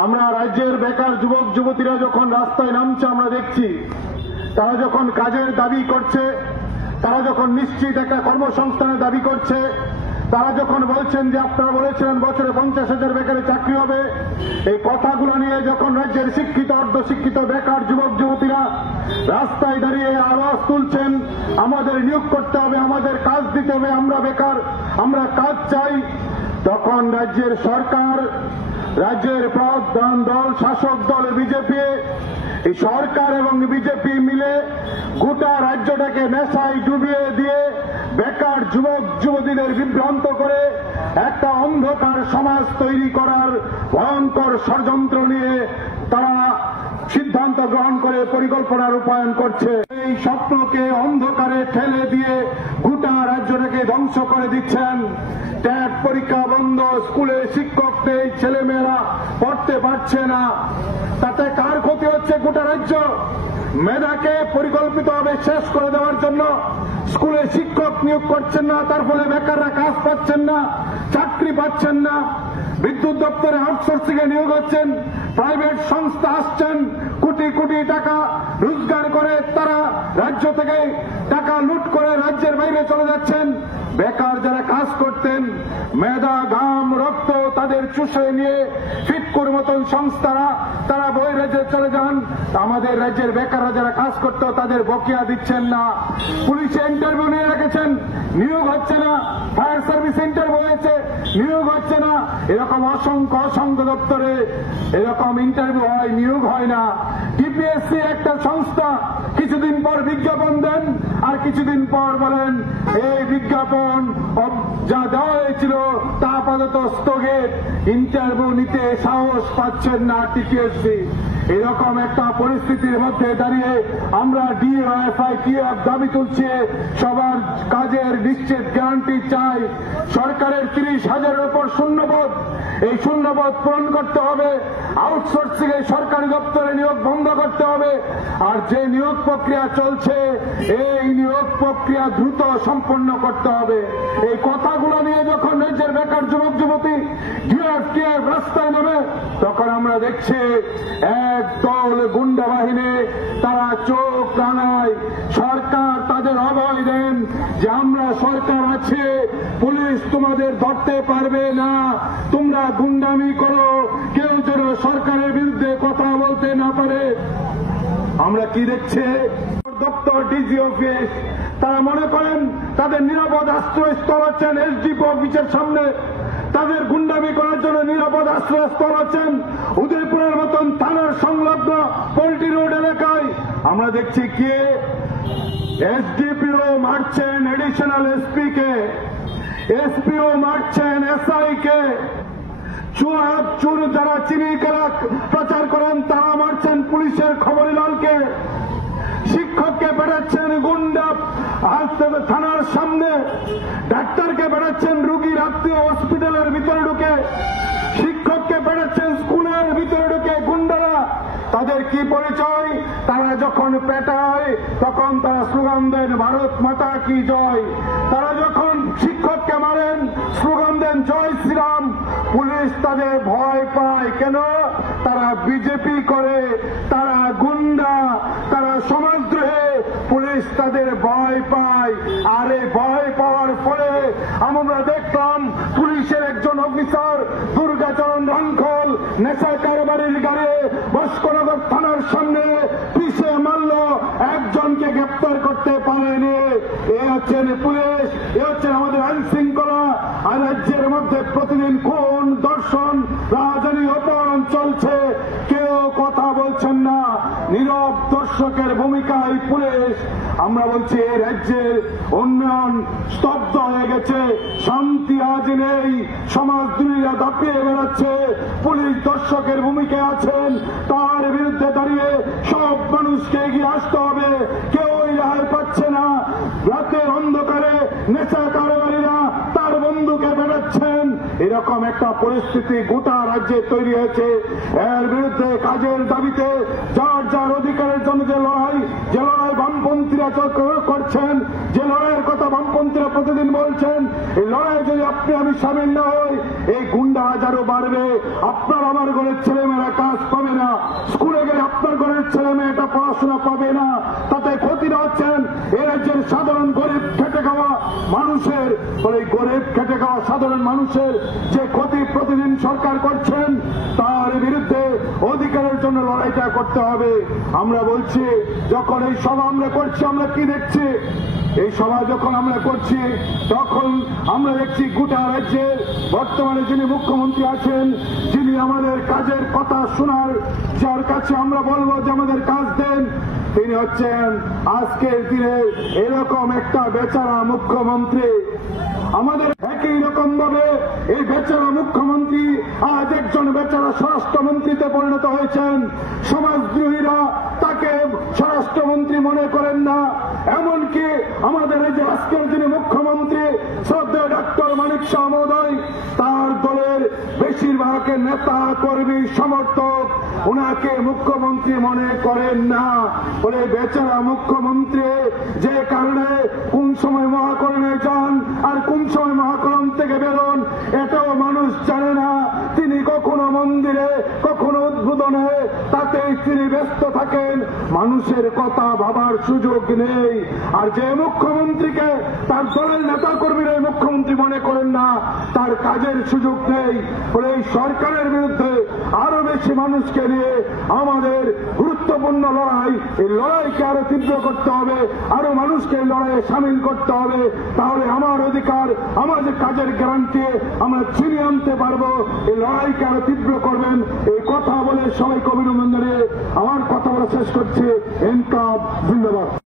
আমরা রাজ্যের বেকার যুবক যুবতীরা যখন রাস্তায় নামছে আমরা দেখছি, তারা যখন কাজের দাবি করছে, তারা যখন নিশ্চিত একটা কর্মসংস্থানের দাবি করছে, তারা যখন বলছেন যে আপনারা বলেছিলেন বছরে 50,000 বেকারের চাকরি হবে, এই কথাগুলো নিয়ে যখন রাজ্যের শিক্ষিত অর্ধশিক্ষিত বেকার যুবক যুবতীরা রাস্তায় দাঁড়িয়ে আওয়াজ তুলছেন, আমাদের নিয়োগ করতে হবে, আমাদের কাজ দিতে হবে, আমরা বেকার, আমরা কাজ চাই, তখন রাজ্যের সরকার, রাজ্যের প্রধান দল শাসক দল বিজেপি, এই সরকার এবং বিজেপি মিলে গোটা রাজ্যটাকে নেশায় ডুবিয়ে দিয়ে বেকার যুবক যুবতীদের বিভ্রান্ত করে একটা অন্ধকার সমাজ তৈরি করার ভয়ঙ্কর ষড়যন্ত্র নিয়ে তারা সিদ্ধান্ত গ্রহণ করে পরিকল্পনা রূপায়ণ করছে। এই স্বপ্নকে অন্ধকারে ঠেলে দিয়ে গোটা রাজ্যটাকে ধ্বংস করে দিচ্ছেন। ট্যাট পরীক্ষা বন্ধ, স্কুলে শিক্ষক নেই, ছেলেমেয়েরা পড়তে পারছে না, তাতে কার ক্ষতি হচ্ছে? গোটা রাজ্য। মেধাকে পরিকল্পিতভাবে শেষ করে দেওয়ার জন্য স্কুলে শিক্ষক নিয়োগ করছেন না, তার ফলে বেকাররা কাজ পাচ্ছেন না, চাকরি পাচ্ছেন না। বিদ্যুৎ দপ্তরে আউটসোর্সিং এ নিয়োগ হচ্ছেন, প্রাইভেট সংস্থা আসছেন, কোটি কোটি টাকা রোজগার করে তারা রাজ্য থেকে টাকা লুট করে রাজ্যের বাইরে চলে যাচ্ছেন। বেকার যারা কাজ করতেন, মেধা ঘাম রক্ত তাদের চুষে নিয়ে ফিটকুর মতন সংস্থারা তারা বই রাজ্যে চলে যান। আমাদের রাজ্যের বেকাররা যারা কাজ করতো তাদের বকেয়া দিচ্ছেন না। পুলিশে ইন্টারভিউ নিয়ে রেখেছেন, নিয়োগ হচ্ছে না। ফায়ার সার্ভিস ইন্টারভিউ হয়েছে, নিয়োগ হচ্ছে না। এরকম অসংখ্য দপ্তরে এরকম ইন্টারভিউ হয়, নিয়োগ হয় না। টিপিএসসি একটা সংস্থা, কিছুদিন পর বিজ্ঞাপন দেন আর কিছুদিন পর বলেন এই বিজ্ঞাপন যা দেওয়া হয়েছিল তা আপাতত স্থগিত, ইন্টারভিউ নিতে সাহস পাচ্ছেন না টিপিএসসি। এরকম একটা পরিস্থিতির মধ্যে দাঁড়িয়ে আমরা ডিওএফআই টিএফ দাবি তুলছি, সবার কাজের নিশ্চিত গ্যারান্টি চাই। সরকারের 30,000-এর উপর শূন্যপদ, এই শূন্যপদ পূরণ করতে হবে। আউটসোর্সিং এ সরকারি দপ্তরে নিয়োগ বন্ধ করতে হবে। আর যে নিয়োগ প্রক্রিয়া চলছে এই নিয়োগ প্রক্রিয়া দ্রুত সম্পন্ন করতে হবে। এই কথাগুলো নিয়ে যখন রাজ্যের বেকার যুবক যুবতী ডিওএফ রাস্তায় নেমে, তখন আমরা দেখছি একদল গুন্ডা বাহিনী তারা চোখ রাঙায়। সরকার তাদের অভয় দেন যে আমরা সরকার আছে, পুলিশ তোমাদের ধরতে পারবে না, তোমরা গুন্ডামি করো, কেউ যেন সরকারের বিরুদ্ধে কথা বলতে না পারে। আমরা কি দেখছি? দপ্তর ডিজি অফিস তারা মনে করেন তাদের নিরাপদ আশ্রয়স্থল হচ্ছেন এসডিপি অফিসের সামনে, তাদের গুন্ডামি করার জন্য নিরাপদ আশ্রয়স্থল আছেন উদয়পুরের মতন থানার সংলগ্ন পোল্ট্রি রোড এলাকায়। আমরা দেখছি কে এসডিপিও মারছেন এডিশনাল এসপি কে, এসপিও মারছেন এসআই কে, চুর যারা চিনি প্রচার করেন তারা মারছেন পুলিশের খবরিলালকে, শিক্ষককে বেড়াচ্ছেন গুন্ডা থানার সামনে, ডাক্তারকে বেড়াচ্ছেন রুগীর আত্মীয় হসপিটালের ভিতরে ঢুকে, শিক্ষককে বেড়াচ্ছেন স্কুলের ভিতরে ঢুকে গুন্ডারা। তাদের কি পরিচয়? তারা যখন পেটায় তখন তারা স্লোগান দেন ভারত মাতা কি জয়। তারা যখন শিক্ষককে মারেন স্লোগান দেন জয় শ্রীরাম। পুলিশ তাদের ভয় পায় কেন? তারা বিজেপি করে, তারা গুন্ডা, তারা সমাজদ্রোহী। পুলিশ তাদের ভয় পায়। আর এই ভয় পাওয়ার ফলে আমরা দেখলাম পুলিশের একজন অফিসার দুর্গাচরণ রাঙ্খল নেশা কারবারির গাড়ি বস্কনগর থানার সামনে পিছিয়ে মারল, একজনকে গ্রেপ্তার করতে পারেনি। এ হচ্ছেন পুলিশ, এ হচ্ছেন আমাদের আইন শৃঙ্খলা। আর রাজ্যের মধ্যে প্রতিদিন খুন, ধর্ষণ, রাজধানী অপহরণ চলছে, কেউ কথা বলছেন না। নীরব দর্শকের ভূমিকায় পুলিশ। আমরা বলছি এই রাজ্যের উন্নয়ন স্তব্ধ হয়ে গেছে, শান্তি আজ নেই, সমাজদ্রোহীরা দাপিয়ে বেড়াচ্ছে, পুলিশ দর্শকের ভূমিকায় আছেন। তার বিরুদ্ধে দাঁড়িয়ে সব মানুষকে এগিয়ে আসতে হবে, কেউই রেহাই পাচ্ছে না। রাতের অন্ধকারে নেশা কারবারীরা তার বন্ধুকে বেড়াচ্ছেন, এরকম একটা পরিস্থিতি গোটা রাজ্যে তৈরি হয়েছে। এর বিরুদ্ধে কাজের দাবিতে যার যার অধিকারের জন্য যে লড়াই বামপন্থীরা করছেন, যে লড়াইয়ের কথা বামপন্থীরা প্রতিদিন বলছেন, এই লড়াইয়ে যদি আপনি আমি সামিল না হই, এই গুন্ডা আরো বাড়বে। আপনার আমার ঘরের ছেলেমেয়েরা কাজ পাবে না, স্কুলে গেলে আপনার ঘরের ছেলেমেয়েটা পড়াশোনা পাবে না, তাতে ক্ষতিটা হচ্ছেন এই রাজ্যের সাধারণ গরিব খেটে খাওয়া মানুষের। বলে গরিব খেটে খাওয়া সাধারণ মানুষের যে ক্ষতি প্রতিদিন সরকার করছেন, তার বিরুদ্ধে অধিকারের জন্য লড়াইটা করতে হবে। আমরা বলছি, যখন এই সভা আমরা করছি, আমরা কি দেখছি? এই সভা যখন আমরা করছি, তখন আমরা দেখছি গোটা রাজ্যের বর্তমানে যিনি মুখ্যমন্ত্রী আছেন, যিনি আমাদের কাজের কথা শোনার, যার কাছে আমরা বলবো যে আমাদের কাজ দেন, তিনি হচ্ছেন আজকের দিনে এরকম একটা বেচারা মুখ্যমন্ত্রী। আমাদের একই রকম ভাবে এই বেচারা মুখ্যমন্ত্রী আজ একজন বেচারা স্বরাষ্ট্রমন্ত্রীতে পরিণত হয়েছেন। সমাজদ্রোহীরা তাকে স্বরাষ্ট্রমন্ত্রী মনে করেন না। এমনকি আমাদের এই যে আজকের যিনি মুখ্যমন্ত্রী শ্রদ্ধেয় ডক্টর মানিক শাহ মহোদয়, তার দলের বেশিরভাগ নেতা কর্মী সমর্থক ওনাকে মুখ্যমন্ত্রী মনে করেন না। বলে বেচারা মুখ্যমন্ত্রী যে কারণে কোন সময় মহাকরণে যান আর কোন সময় মহাকরণ থেকে বেরোন এটাও মানুষ জানে না। তিনি কখনো মন্দিরে, কখনো উদ্বোধনে, তাতেই তিনি ব্যস্ত থাকেন, মানুষের কথা ভাবার সুযোগ নেই। আর যে মুখ্যমন্ত্রীকে তার দলের নেতা কর্মীরা মুখ্যমন্ত্রী মনে করেন না, তার কাজের সুযোগ নেই। বলে এই সরকারের বিরুদ্ধে আরো বেশি মানুষকে নিয়ে আমাদের গুরুত্বপূর্ণ লড়াই, এই লড়াইকে আরো তীব্র করতে হবে, আরো মানুষকে এই লড়াইয়ে সামিল করতে হবে। তাহলে আমার অধিকার, আমাদের কাজের গ্যারান্টি আমরা ছিনিয়ে আনতে পারবো। এই লড়াইকে আরো তীব্র করবেন, এই কথা বলে সবাইকে অভিনন্দন জানিয়ে আমার কথা বলা শেষ করছি। ইনকাম জিন্দাবাদ।